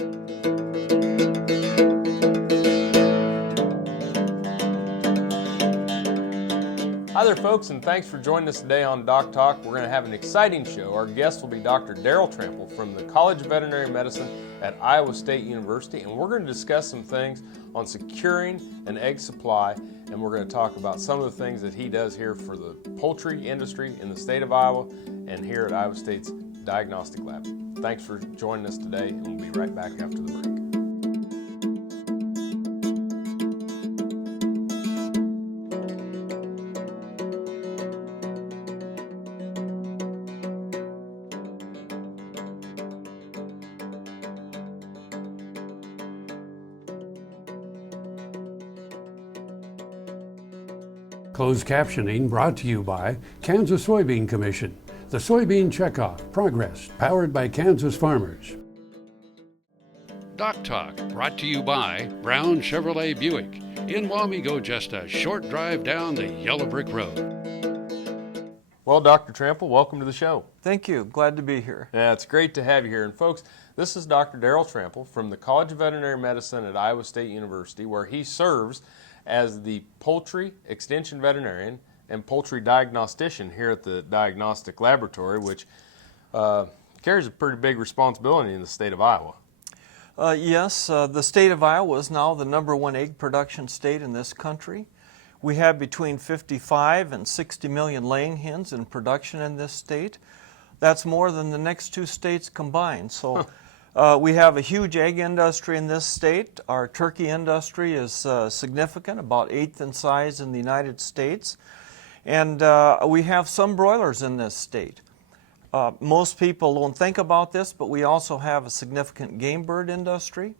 Hi there folks, and thanks for joining us today on DocTalk. We're going to have an exciting show. Our guest will be Dr. Darrell Trampel from the College of Veterinary Medicine at Iowa State University, and we're going to discuss some things on securing an egg supply, and we're going to talk about some of the things that he does here for the poultry industry in the state of Iowa and here at Iowa State's Diagnostic Lab. Thanks for joining us today, and we'll be right back after the break. Closed captioning brought to you by Kansas Soybean Commission, the Soybean Checkoff, Progress, powered by Kansas farmers. DocTalk, brought to you by Brown Chevrolet Buick. In Wamego, just a short drive down the yellow brick road. Well, Dr. Trampel, welcome to the show. Thank you. Glad to be here. Yeah, it's great to have you here. And folks, this is Dr. Darrell Trampel from the College of Veterinary Medicine at Iowa State University, where he serves as the poultry extension veterinarian and poultry diagnostician here at the Diagnostic Laboratory, which carries a pretty big responsibility in the state of Iowa. Yes, the state of Iowa is now the #1 egg production state in this country. We have between 55 and 60 million laying hens in production in this state. That's more than the next two states combined. So we have a huge egg industry in this state. Our turkey industry is significant, about 1/8 in size in the United States. And we have some broilers in this state. Most people don't think about this, but we also have a significant game bird industry.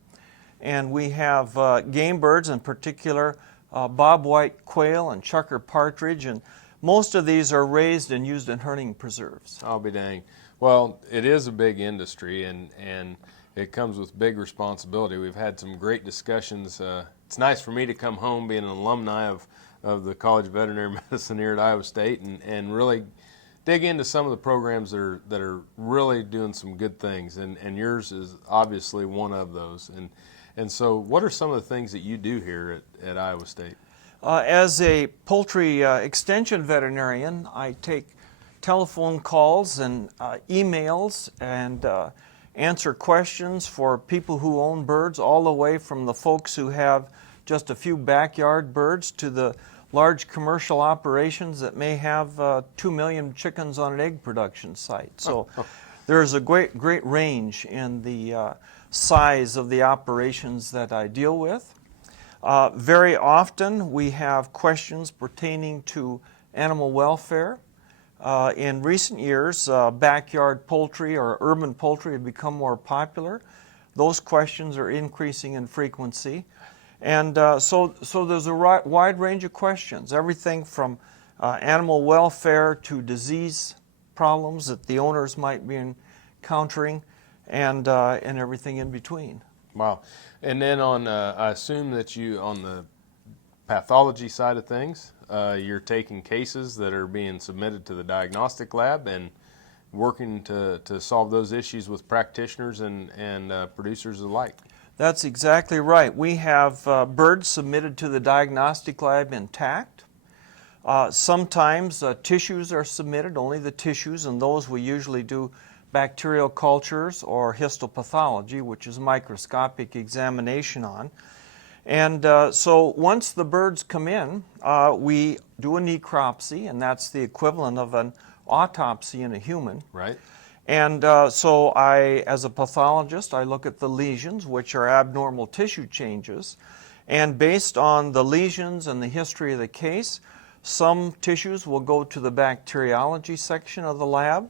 And we have game birds, in particular bobwhite quail and chucker partridge, and most of these are raised and used in hunting preserves. I'll be dang. Well, it is a big industry, and it comes with big responsibility. We've had some great discussions. It's nice for me to come home being an alumni of the College of Veterinary Medicine here at Iowa State and really dig into some of the programs that are really doing some good things, and yours is obviously one of those. And so what are some of the things that you do here at Iowa State? As a poultry extension veterinarian, I take telephone calls and emails and answer questions for people who own birds, all the way from the folks who have just a few backyard birds to the large commercial operations that may have 2 million chickens on an egg production site. So there's a great range in the size of the operations that I deal with. Very often we have questions pertaining to animal welfare. In recent years, backyard poultry or urban poultry have become more popular. Those questions are increasing in frequency. And so there's a wide range of questions, everything from animal welfare to disease problems that the owners might be encountering, and everything in between. Wow. And then I assume that you, on the pathology side of things, you're taking cases that are being submitted to the diagnostic lab and working to solve those issues with practitioners and producers alike. That's exactly right. We have birds submitted to the diagnostic lab intact. Sometimes tissues are submitted, only the tissues, and those we usually do bacterial cultures or histopathology, which is microscopic examination on. And so once the birds come in, we do a necropsy, and that's the equivalent of an autopsy in a human. Right. And so as a pathologist, I look at the lesions, which are abnormal tissue changes. And based on the lesions and the history of the case, some tissues will go to the bacteriology section of the lab.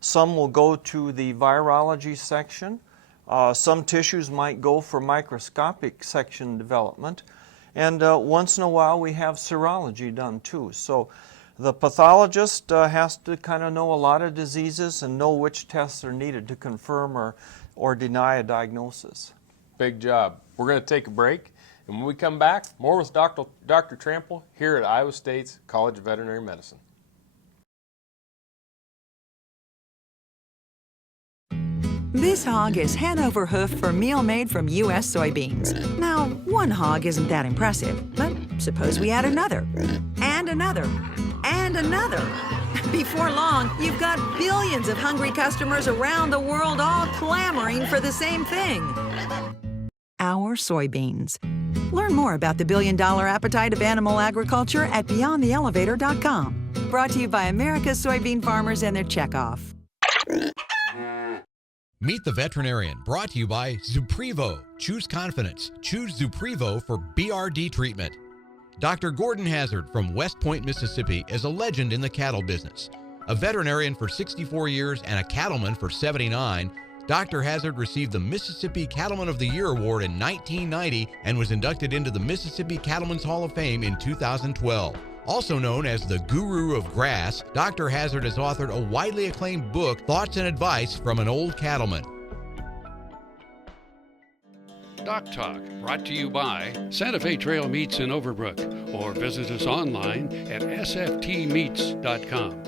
Some will go to the virology section. Some tissues might go for microscopic section development. And once in a while we have serology done too. So the pathologist has to kind of know a lot of diseases and know which tests are needed to confirm or deny a diagnosis. Big job. We're going to take a break, and when we come back, more with Dr. Trampel here at Iowa State's College of Veterinary Medicine. This hog is head over hoof for meal made from U.S. soybeans. Now, one hog isn't that impressive, but suppose we add another, and another, and another. Before long, you've got billions of hungry customers around the world all clamoring for the same thing. Our soybeans. Learn more about the billion-dollar appetite of animal agriculture at BeyondTheElevator.com. Brought to you by America's soybean farmers and their checkoff. Meet the Veterinarian, brought to you by Zuprevo. Choose confidence. Choose Zuprevo for BRD treatment. Dr. Gordon Hazard from West Point, Mississippi is a legend in the cattle business. A veterinarian for 64 years and a cattleman for 79, Dr. Hazard received the Mississippi Cattleman of the Year Award in 1990 and was inducted into the Mississippi Cattlemen's Hall of Fame in 2012. Also known as the Guru of Grass, Dr. Hazard has authored a widely acclaimed book, Thoughts and Advice from an Old Cattleman. DocTalk, brought to you by Santa Fe Trail Meats in Overbrook, or visit us online at sftmeats.com.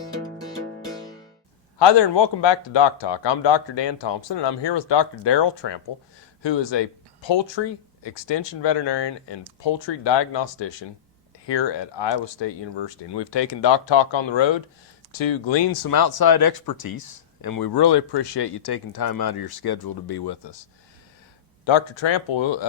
Hi there and welcome back to DocTalk. I'm Dr. Dan Thomson and I'm here with Dr. Darrell Trampel, who is a poultry extension veterinarian and poultry diagnostician here at Iowa State University. And we've taken DocTalk on the road to glean some outside expertise, and we really appreciate you taking time out of your schedule to be with us. Dr. Trampel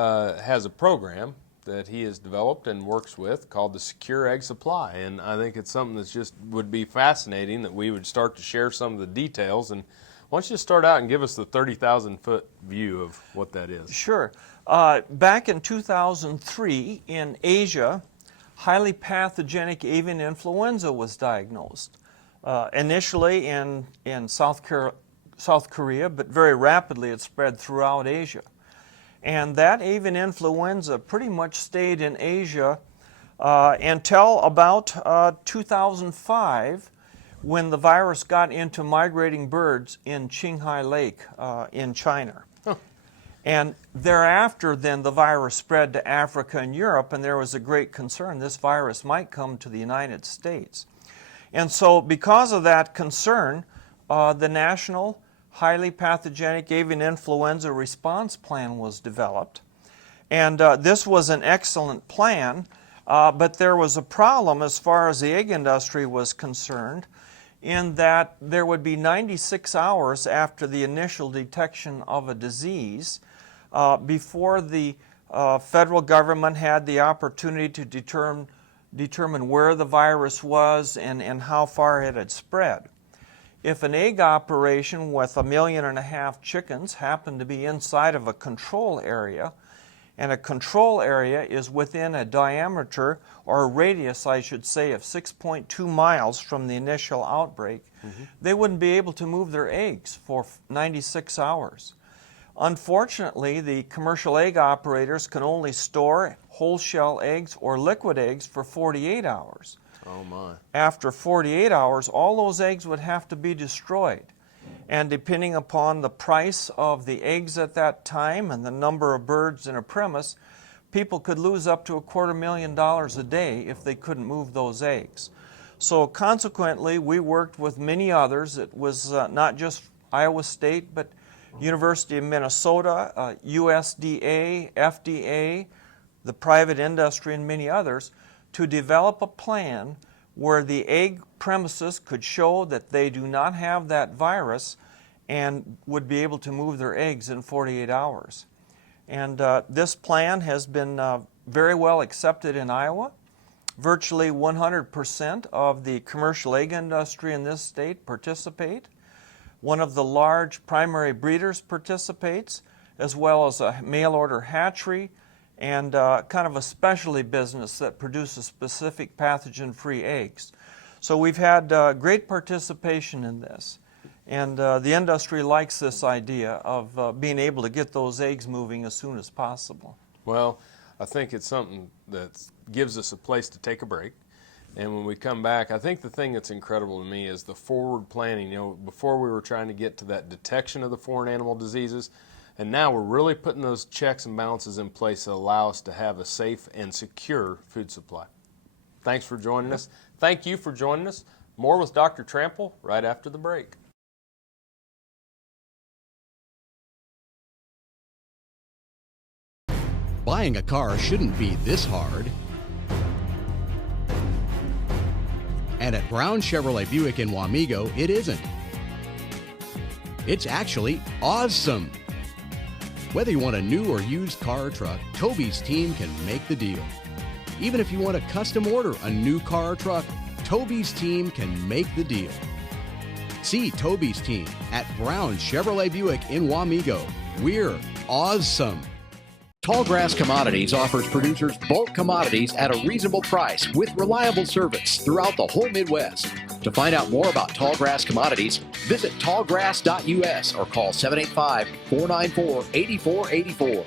has a program that he has developed and works with called the Secure Egg Supply, and I think it's something that just would be fascinating that we would start to share some of the details. And why don't you start out and give us the 30,000-foot view of what that is? Sure. Back in 2003 in Asia, highly pathogenic avian influenza was diagnosed. Initially in South Korea, but very rapidly it spread throughout Asia. And that avian influenza pretty much stayed in Asia until about 2005, when the virus got into migrating birds in Qinghai Lake in China. Huh. And thereafter, then, the virus spread to Africa and Europe, and there was a great concern this virus might come to the United States. And so because of that concern, the National Highly Pathogenic Avian Influenza Response Plan was developed. And this was an excellent plan, but there was a problem as far as the egg industry was concerned, in that there would be 96 hours after the initial detection of a disease before the federal government had the opportunity to determine where the virus was and how far it had spread. If an egg operation with 1.5 million chickens happened to be inside of a control area, and a control area is within a diameter, or a radius, I should say, of 6.2 miles from the initial outbreak, they wouldn't be able to move their eggs for 96 hours. Unfortunately, the commercial egg operators can only store whole shell eggs or liquid eggs for 48 hours. Oh my. After 48 hours, all those eggs would have to be destroyed. And depending upon the price of the eggs at that time and the number of birds in a premise, people could lose up to $250,000 a day if they couldn't move those eggs. So consequently, we worked with many others. It was not just Iowa State, but University of Minnesota, USDA, FDA, the private industry, and many others, to develop a plan where the egg premises could show that they do not have that virus and would be able to move their eggs in 48 hours. And this plan has been very well accepted in Iowa. Virtually 100% of the commercial egg industry in this state participate. One of the large primary breeders participates, as well as a mail order hatchery and kind of a specialty business that produces specific pathogen-free eggs. So we've had great participation in this. And the industry likes this idea of being able to get those eggs moving as soon as possible. Well, I think it's something that gives us a place to take a break. And when we come back, I think the thing that's incredible to me is the forward planning. You know, before we were trying to get to that detection of the foreign animal diseases, and now we're really putting those checks and balances in place that allow us to have a safe and secure food supply. Thanks for joining us. Thank you for joining us. More with Dr. Trampel right after the break. Buying a car shouldn't be this hard. And at Brown Chevrolet Buick in Wamego, it isn't. It's actually awesome. Whether you want a new or used car or truck, Toby's team can make the deal. Even if you want to custom order a new car or truck, Toby's team can make the deal. See Toby's team at Brown Chevrolet Buick in Wamego. We're awesome. Tallgrass Commodities offers producers bulk commodities at a reasonable price with reliable service throughout the whole Midwest. To find out more about Tallgrass Commodities, visit tallgrass.us or call 785-494-8484.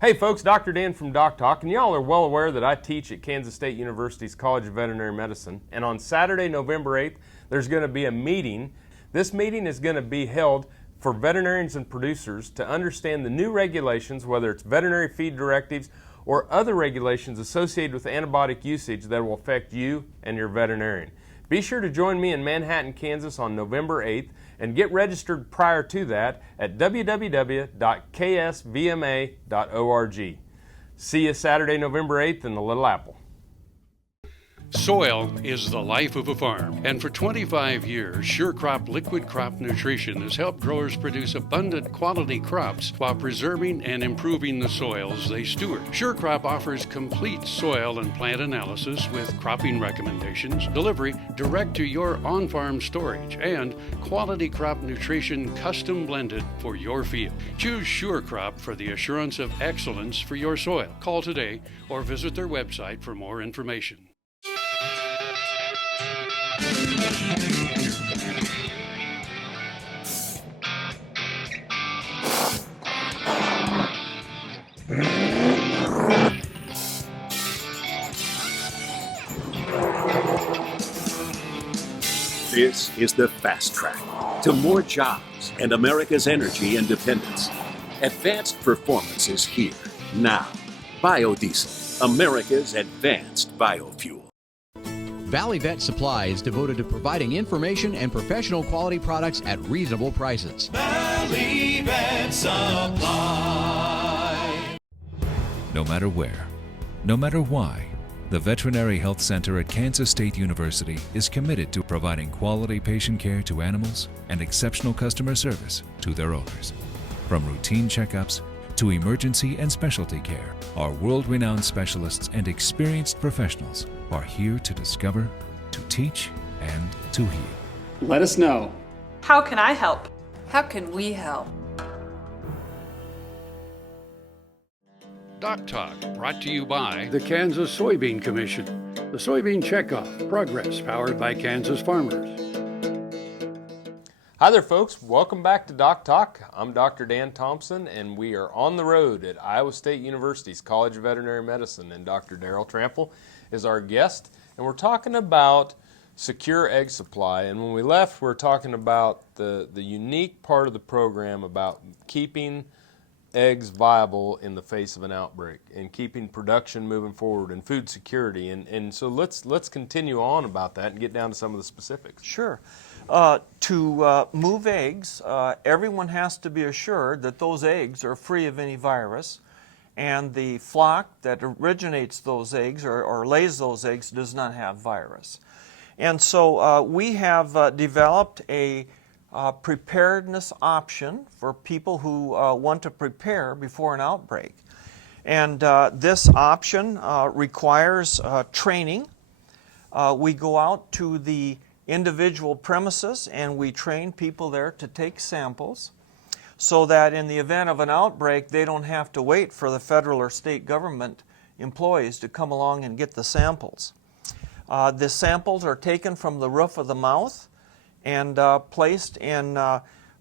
Hey folks, Dr. Dan from DocTalk, and y'all are well aware that I teach at Kansas State University's College of Veterinary Medicine, and on Saturday, November 8th, there's going to be a meeting. This meeting is going to be held for veterinarians and producers to understand the new regulations, whether it's veterinary feed directives or other regulations associated with antibiotic usage that will affect you and your veterinarian. Be sure to join me in Manhattan, Kansas on November 8th and get registered prior to that at www.ksvma.org. See you Saturday, November 8th in the Little Apple. Soil is the life of a farm, and for 25 years, SureCrop Liquid Crop Nutrition has helped growers produce abundant quality crops while preserving and improving the soils they steward. SureCrop offers complete soil and plant analysis with cropping recommendations, delivery direct to your on-farm storage, and quality crop nutrition custom blended for your field. Choose SureCrop for the assurance of excellence for your soil. Call today or visit their website for more information. This is the fast track to more jobs and America's energy independence. Advanced performance is here now. Biodiesel, America's advanced biofuel. Valley Vet Supply is devoted to providing information and professional quality products at reasonable prices. Valley Vet Supply. No matter where, no matter why, the Veterinary Health Center at Kansas State University is committed to providing quality patient care to animals and exceptional customer service to their owners. From routine checkups to emergency and specialty care, our world-renowned specialists and experienced professionals are here to discover, to teach, and to heal. Let us know. How can I help? How can we help? DocTalk, brought to you by the Kansas Soybean Commission. The Soybean Checkoff, progress powered by Kansas farmers. Hi there folks, welcome back to DocTalk. I'm Dr. Dan Thomson and we are on the road at Iowa State University's College of Veterinary Medicine, and Dr. Darrell Trampel is our guest, and we're talking about secure egg supply. And when we left, we were talking about the unique part of the program about keeping eggs viable in the face of an outbreak and keeping production moving forward and food security. And so let's continue on about that and get down to some of the specifics. Sure. To move eggs, everyone has to be assured that those eggs are free of any virus, and the flock that originates those eggs or lays those eggs does not have virus. And so we have developed a preparedness option for people who want to prepare before an outbreak. And this option requires training. We go out to the individual premises and we train people there to take samples so that in the event of an outbreak they don't have to wait for the federal or state government employees to come along and get the samples. The samples are taken from the roof of the mouth and placed in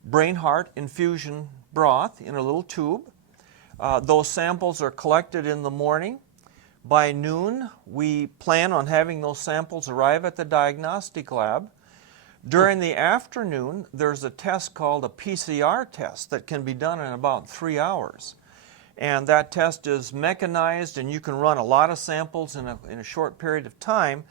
brain heart infusion broth in a little tube. Those samples are collected in the morning. By noon, we plan on having those samples arrive at the diagnostic lab. During the afternoon, there's a test called a PCR test that can be done in about 3 hours. And that test is mechanized, and you can run a lot of samples in a short period of time.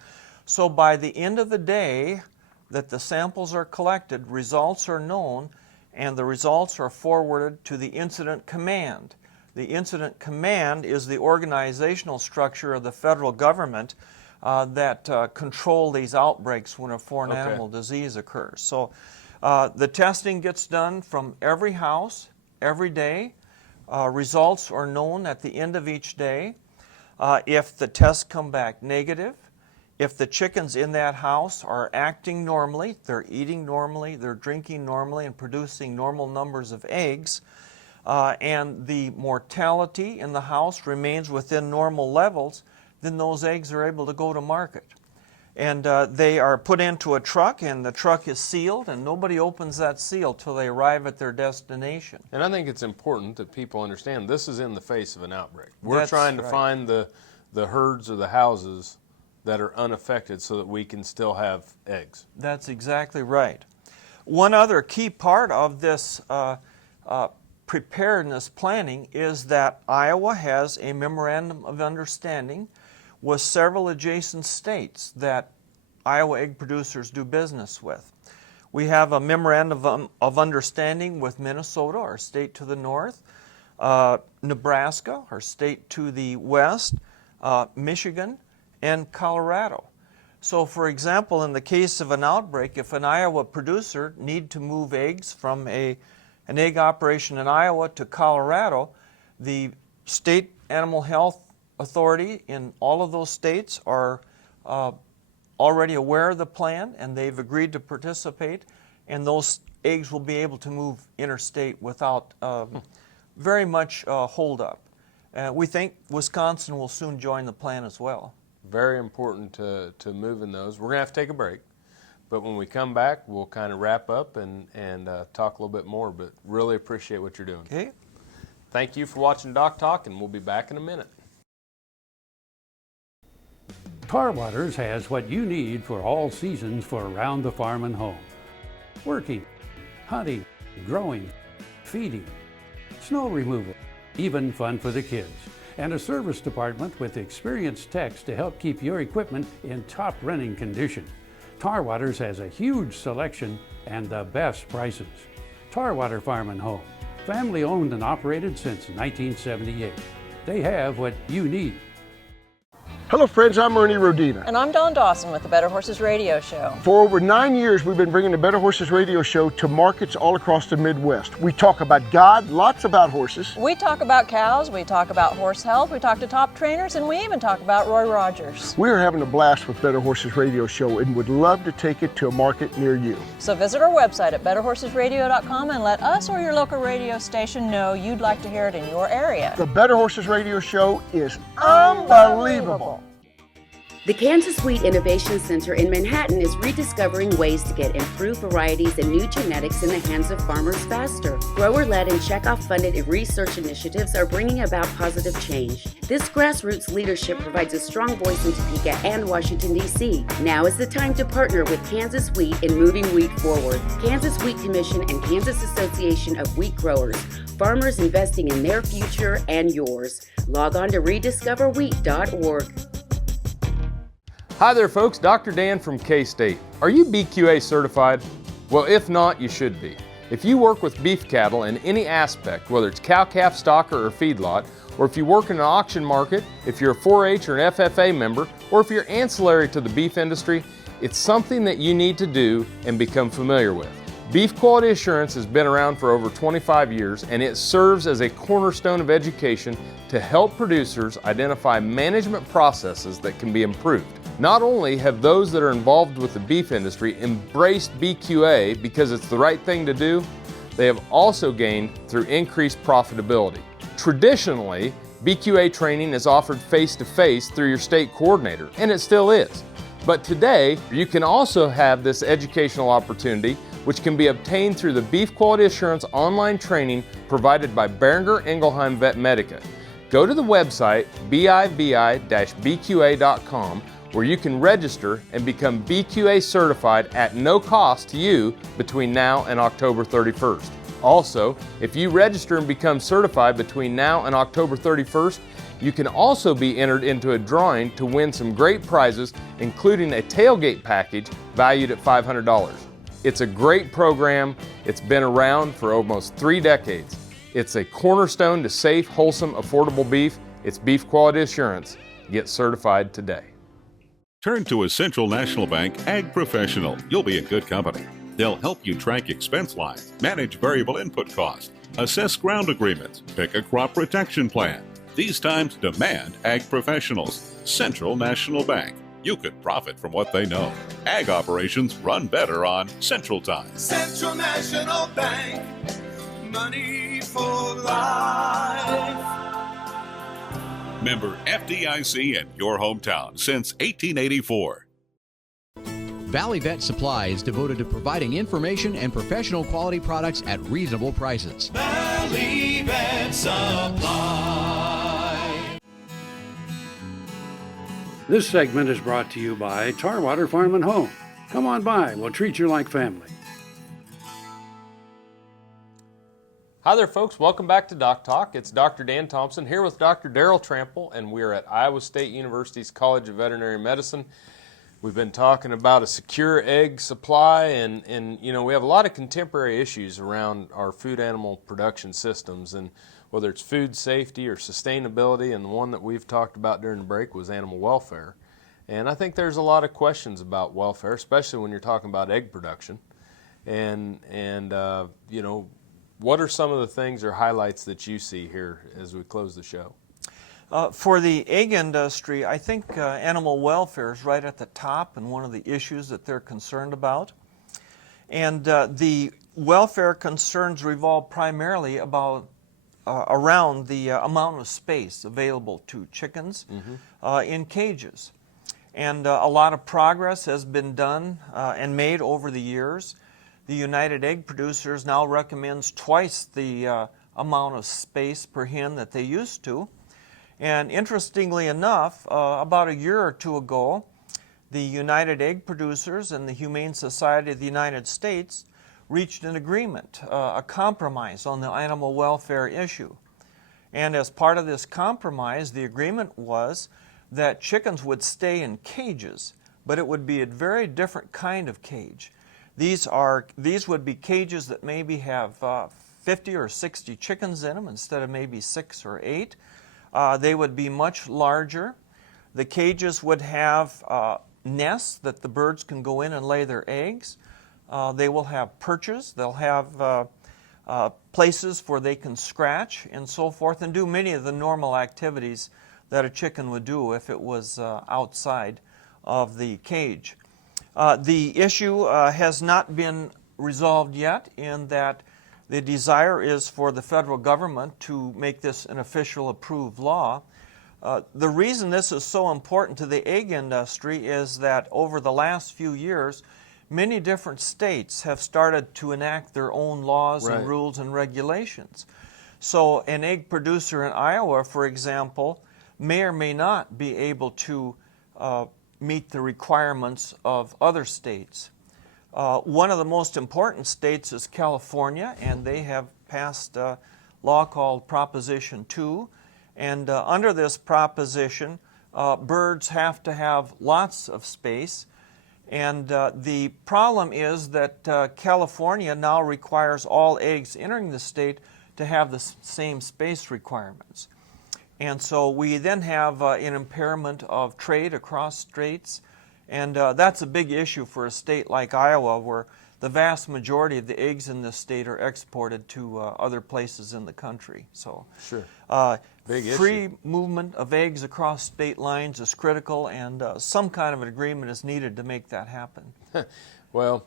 So by the end of the day that the samples are collected, results are known, and the results are forwarded to the incident command. The incident command is the organizational structure of the federal government that control these outbreaks when a foreign animal disease occurs. So the testing gets done from every house, every day. Results are known at the end of each day. If the tests come back negative, if the chickens in that house are acting normally, they're eating normally, they're drinking normally and producing normal numbers of eggs, and the mortality in the house remains within normal levels, then those eggs are able to go to market. And they are put into a truck, and the truck is sealed, and nobody opens that seal till they arrive at their destination. And I think it's important that people understand this is in the face of an outbreak. We're That's trying to right. find the herds or the houses that are unaffected so that we can still have eggs. That's exactly right. One other key part of this preparedness planning is that Iowa has a memorandum of understanding with several adjacent states that Iowa egg producers do business with. We have a memorandum of understanding with Minnesota, our state to the north, Nebraska, our state to the west, Michigan, and Colorado. So for example, in the case of an outbreak, if an Iowa producer need to move eggs from an egg operation in Iowa to Colorado, the state animal health authority in all of those states are already aware of the plan, and they've agreed to participate, and those eggs will be able to move interstate without very much hold up. We think Wisconsin will soon join the plan as well. Very important to move in those. We're going to have to take a break, but when we come back, we'll kind of wrap up and talk a little bit more, but really appreciate what you're doing. Okay. Thank you for watching DocTalk, and we'll be back in a minute. Tar Waters has what you need for all seasons for around the farm and home. Working, hunting, growing, feeding, snow removal, even fun for the kids. And a service department with experienced techs to help keep your equipment in top running condition. Tar Waters has a huge selection and the best prices. Tar Water Farm and Home, family owned and operated since 1978. They have what you need. Hello friends, I'm Ernie Rodina. And I'm Dawn Dawson with the Better Horses Radio Show. For over 9 years, we've been bringing the Better Horses Radio Show to markets all across the Midwest. We talk about God, lots about horses. We talk about cows, we talk about horse health, we talk to top trainers, and we even talk about Roy Rogers. We're having a blast with Better Horses Radio Show and would love to take it to a market near you. So visit our website at betterhorsesradio.com and let us or your local radio station know you'd like to hear it in your area. The Better Horses Radio Show is unbelievable. The Kansas Wheat Innovation Center in Manhattan is rediscovering ways to get improved varieties and new genetics in the hands of farmers faster. Grower-led and checkoff-funded research initiatives are bringing about positive change. This grassroots leadership provides a strong voice in Topeka and Washington, D.C. Now is the time to partner with Kansas Wheat in moving wheat forward. Kansas Wheat Commission and Kansas Association of Wheat Growers. Farmers investing in their future and yours. Log on to rediscoverwheat.org. Hi there folks, Dr. Dan from K-State. Are you BQA certified? Well, if not, you should be. If you work with beef cattle in any aspect, whether it's cow-calf, stocker, or feedlot, or if you work in an auction market, if you're a 4-H or an FFA member, or if you're ancillary to the beef industry, it's something that you need to do and become familiar with. Beef quality assurance has been around for over 25 years, and it serves as a cornerstone of education to help producers identify management processes that can be improved. Not only have those that are involved with the beef industry embraced BQA because it's the right thing to do, they have also gained through increased profitability. Traditionally, BQA training is offered face-to-face through your state coordinator, and it still is. But today, you can also have this educational opportunity, which can be obtained through the Beef Quality Assurance online training provided by Boehringer Ingelheim Vet Medica. Go to the website bivi-bqa.com where you can register and become BQA certified at no cost to you between now and October 31st. Also, if you register and become certified between now and October 31st, you can also be entered into a drawing to win some great prizes, including a tailgate package valued at $500. It's a great program. It's been around for almost 3 decades. It's a cornerstone to safe, wholesome, affordable beef. It's beef quality assurance. Get certified today. Turn to a Central National Bank Ag Professional. You'll be in good company. They'll help you track expense lines, manage variable input costs, assess ground agreements, pick a crop protection plan. These times demand ag professionals. Central National Bank. You could profit from what they know. Ag operations run better on Central Time. Central National Bank, money for life. Member FDIC in your hometown since 1884. Valley Vet Supply is devoted to providing information and professional quality products at reasonable prices. Valley Vet Supply. This segment is brought to you by Tarwater Farm and Home. Come on by, we'll treat you like family. Hi there, folks. Welcome back to Doc Talk. It's Dr. Dan Thomson here with Dr. Darrell Trampel, and we're at Iowa State University's College of Veterinary Medicine. We've been talking about a secure egg supply, and you know, we have a lot of contemporary issues around our food animal production systems, and whether it's food safety or sustainability, and the one that we've talked about during the break was animal welfare. And I think there's a lot of questions about welfare, especially when you're talking about egg production. And you know, what are some of the things or highlights that you see here as we close the show? For the egg industry, I think animal welfare is right at the top and one of the issues that they're concerned about. And the welfare concerns revolve primarily around the amount of space available to chickens in cages. And a lot of progress has been done and made over the years. The United Egg Producers now recommends twice the amount of space per hen that they used to. And interestingly enough, about a year or two ago, the United Egg Producers and the Humane Society of the United States reached an agreement, a compromise on the animal welfare issue. And as part of this compromise, the agreement was that chickens would stay in cages, but it would be a very different kind of cage. These would be cages that maybe have 50 or 60 chickens in them instead of maybe 6 or 8. They would be much larger. The cages would have nests that the birds can go in and lay their eggs. They will have perches. They'll have places where they can scratch and so forth and do many of the normal activities that a chicken would do if it was outside of the cage. The issue has not been resolved yet in that the desire is for the federal government to make this an official approved law. The reason this is so important to the egg industry is that over the last few years, many different states have started to enact their own laws and rules and regulations. So an egg producer in Iowa, for example, may or may not be able to meet the requirements of other states. One of the most important states is California, and they have passed a law called Proposition 2. And under this proposition, birds have to have lots of space. And the problem is that California now requires all eggs entering the state to have the same space requirements. And so we then have an impairment of trade across states. And that's a big issue for a state like Iowa, where the vast majority of the eggs in this state are exported to other places in the country. So Big free issue. movement of eggs across state lines is critical, and some kind of an agreement is needed to make that happen. Well,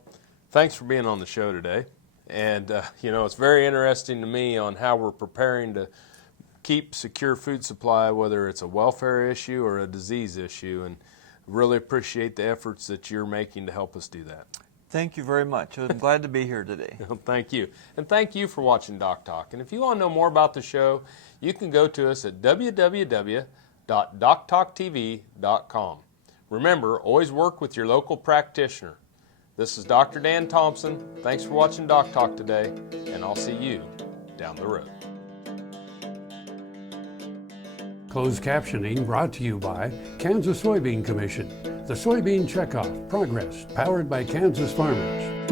thanks for being on the show today. And, you know, it's very interesting to me on how we're preparing to keep secure food supply, whether it's a welfare issue or a disease issue. And really appreciate the efforts that you're making to help us do that. Thank you very much. I'm glad to be here today. Thank you. And thank you for watching Doc Talk. And if you want to know more about the show, you can go to us at www.doctalktv.com. Remember, always work with your local practitioner. This is Dr. Dan Thomson. Thanks for watching Doc Talk today, and I'll see you down the road. Closed captioning brought to you by Kansas Soybean Commission. The Soybean Checkoff Progress, powered by Kansas farmers.